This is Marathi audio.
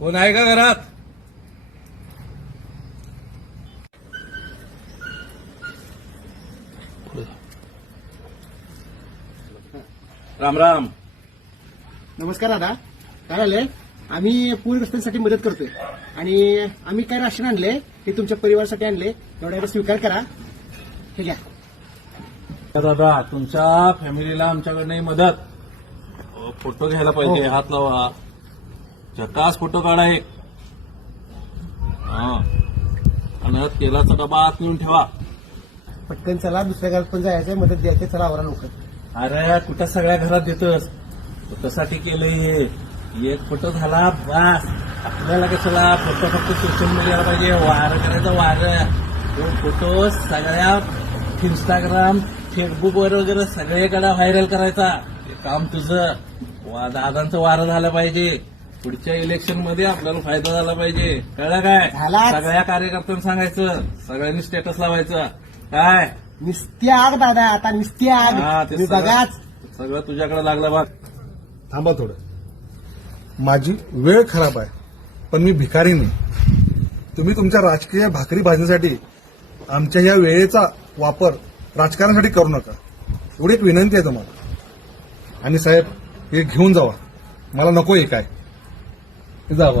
कोण आहे का घरात? राम राम. नमस्कार दादा. काय झालंय, आम्ही पूरग्रस्तांसाठी मदत करतोय आणि आम्ही काय राशन आणले ते तुमच्या परिवारासाठी आणले. एवढा स्वीकार करा. हे घ्या. दादा, तुमच्या फॅमिलीला आमच्याकडनं मदत. फोटो घ्यायला पाहिजे. हो. हात लावा. झकास फोटो काढा एक. हा. आणि तेलाचा डबा आत नेऊन ठेवा. पटकन चला, दुसऱ्या घरात पण जायचंय, मदत द्यायची. चला आवरा लवकर. अरे कुठं सगळ्या घरात देतोस? फोटोसाठी केलंय हे. एक फोटो झाला बस. आपल्याला कशाला फोटो फक्त सोशल मीडियाला पाहिजे. वार करायचं वार. तो फोटो सगळ्या इंस्टाग्राम फेसबुक वर वगैरे सगळीकडे व्हायरल करायचा. हे काम तुझं. दादांचं वारं झालं पाहिजे. पुढच्या इलेक्शन मध्ये आपल्याला फायदा झाला पाहिजे. कळलं काय? झालाच. सगळ्या कार्यकर्त्यांना सांगायचं. सगळ्यांनी स्टेटस लावायचं. काय? निस्ती आग दादा, आता निस्ती आग. हा, ते मी बघाच. सगळं तुझ्याकडे लागलं बघ. थांबा थोडं. माझी वेळ खराब आहे, पण मी भिकारी नाही. तुम्ही तुमच्या राजकीय भाकरी भाजण्यासाठी आमच्या या वेळेचा वापर राजकारणासाठी करू नका. एवढी एक विनंती आहे तुम्हाला. आणि साहेब, हे घेऊन जावा. मला नको हे काय. जावा.